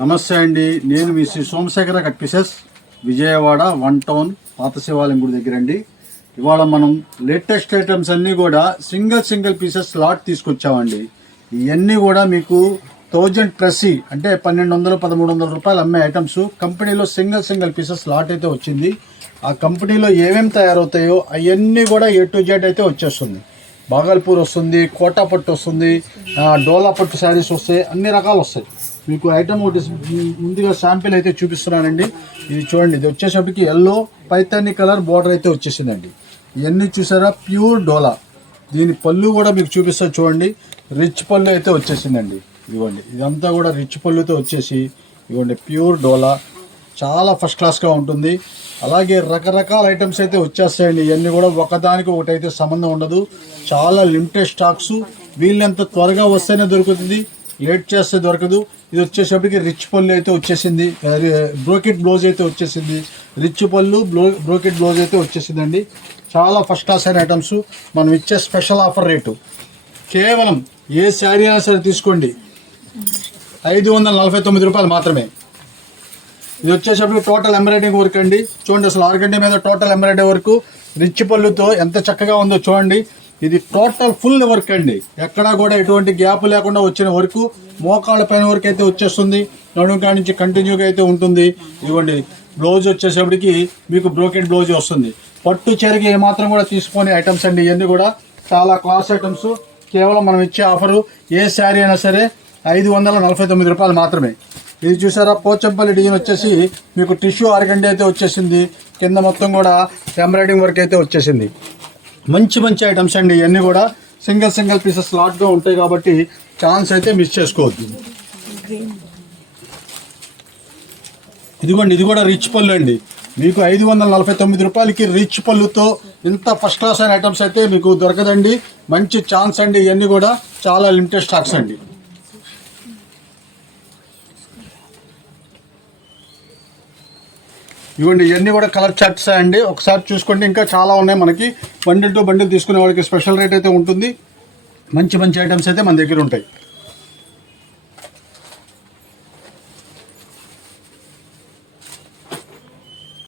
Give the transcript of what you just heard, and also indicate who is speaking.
Speaker 1: నమస్తే అండి. నేను మీ Shri Somasekhara cut pieces Vijayawada one town పాత శివాలయం గుడి దగ్గర అండి. ఇవాళ మనం లేటెస్ట్ ఐటమ్స్ అన్నీ కూడా సింగిల్ సింగిల్ పీసెస్ లాట్ తీసుకొచ్చామండి. ఇవన్నీ కూడా మీకు థౌజండ్ ప్రసి అంటే పన్నెండు వందలు పదమూడు వందల రూపాయలు అమ్మే ఐటమ్స్ కంపెనీలో సింగిల్ సింగిల్ పీసెస్ లాట్ అయితే వచ్చింది. ఆ కంపెనీలో ఏమేమి తయారవుతాయో అవన్నీ కూడా ఏ టు జెడ్ అయితే వచ్చేస్తుంది. బాగల్పూర్ వస్తుంది కోటా పట్టు వస్తుంది డోలా పట్టు శారీస్ వస్తాయి అన్ని రకాలు వస్తాయి. మీకు ఐటమ్ ఒకటి ముందుగా శాంపిల్ అయితే చూపిస్తున్నానండి. ఇది చూడండి ఇది వచ్చేసరికి ఎల్లో పైతాని కలర్ బార్డర్ అయితే వచ్చేసిందండి. ఇవన్నీ చూసారా? ప్యూర్ డోలా. దీని పళ్ళు కూడా మీకు చూపిస్తా చూడండి. రిచ్ పళ్ళు అయితే వచ్చేసిందండి. ఇదిగోండి ఇదంతా కూడా రిచ్ పళ్ళుతో వచ్చేసి ఇదిగోండి ప్యూర్ డోలా. చాలా ఫస్ట్ క్లాస్గా ఉంటుంది. అలాగే రకరకాల ఐటమ్స్ అయితే వచ్చేస్తాయండి. ఇవన్నీ కూడా ఒకదానికి ఒకటైతే సంబంధం ఉండదు. చాలా లిమిటెడ్ స్టాక్స్ వీళ్ళంత త్వరగా వస్తేనే దొరుకుతుంది. లేట్ చేస్తే దొరకదు. ఇది వచ్చేసప్పటికి రిచ్ పళ్ళు అయితే వచ్చేసింది. బ్రోకెట్ బ్లౌజ్ అయితే వచ్చేసింది. రిచ్ పళ్ళు బ్లో బ్రోకెట్ బ్లౌజ్ అయితే వచ్చేసిందండి. చాలా ఫస్ట్ క్లాస్ అయిన ఐటమ్స్ మనం ఇచ్చే స్పెషల్ ఆఫర్ రేటు కేవలం ఏ శారీ అయినా సరే తీసుకోండి. ఐదు వందల నలభై తొమ్మిది రూపాయలు మాత్రమే. ఇది వచ్చేసరికి టోటల్ ఎంబ్రాయిడింగ్ వర్క్ అండి. చూడండి అసలు ఆర్గండి మీద టోటల్ ఎంబ్రాయిడింగ్ వర్క్ రిచ్ పళ్ళుతో ఎంత చక్కగా ఉందో చూడండి. ఇది టోటల్ ఫుల్ వర్క్ అండి. ఎక్కడా కూడా ఎటువంటి గ్యాప్ లేకుండా వచ్చిన వర్క్ మోకాళ్ళ పైన వరకు అయితే వచ్చేస్తుంది. నడుము నుంచి కంటిన్యూగా అయితే ఉంటుంది. ఇవ్వండి బ్లౌజ్ వచ్చేసప్పటికి మీకు బ్రోకెట్ బ్లౌజ్ వస్తుంది. పట్టు చీరకి ఏమాత్రం కూడా తీసుకునే ఐటమ్స్ అండి. ఇవన్నీ కూడా చాలా క్లాస్ ఐటమ్స్ కేవలం మనం ఇచ్చే ఆఫరు ఏ శారీ అయినా సరే ఐదు వందల నలభై తొమ్మిది రూపాయలు మాత్రమే. ఇది చూసారా? పోచంపల్లి డిజైన్ వచ్చేసి మీకు టిష్యూ ఆర్గండి అయితే వచ్చేసింది. కింద మొత్తం కూడా ఎంబ్రాయిడింగ్ వర్క్ అయితే వచ్చేసింది. మంచి మంచి ఐటమ్స్ అండి. ఇవన్నీ కూడా సింగిల్ సింగిల్ పీసెస్ లాట్గా ఉంటాయి కాబట్టి ఛాన్స్ అయితే మిస్ చేసుకోవద్దు. ఇదిగోండి ఇది కూడా రిచ్ పళ్ళు అండి. మీకు ఐదు వందల నలభై తొమ్మిది రూపాయలకి రిచ్ పళ్ళుతో ఇంత ఫస్ట్ క్లాస్ అయిన ఐటమ్స్ అయితే మీకు దొరకదండి. మంచి ఛాన్స్ అండి. ఇవన్నీ కూడా చాలా లిమిటెడ్ స్టాక్స్ అండి. ఇవ్వండి ఇవన్నీ కూడా కలర్ చార్ట్స్ అండి. ఒకసారి చూసుకోండి ఇంకా చాలా ఉన్నాయి మనకి. బండిల్ టు బండిల్ తీసుకునే వాళ్ళకి స్పెషల్ రేట్ అయితే ఉంటుంది. మంచి మంచి ఐటమ్స్ అయితే మన దగ్గర ఉంటాయి.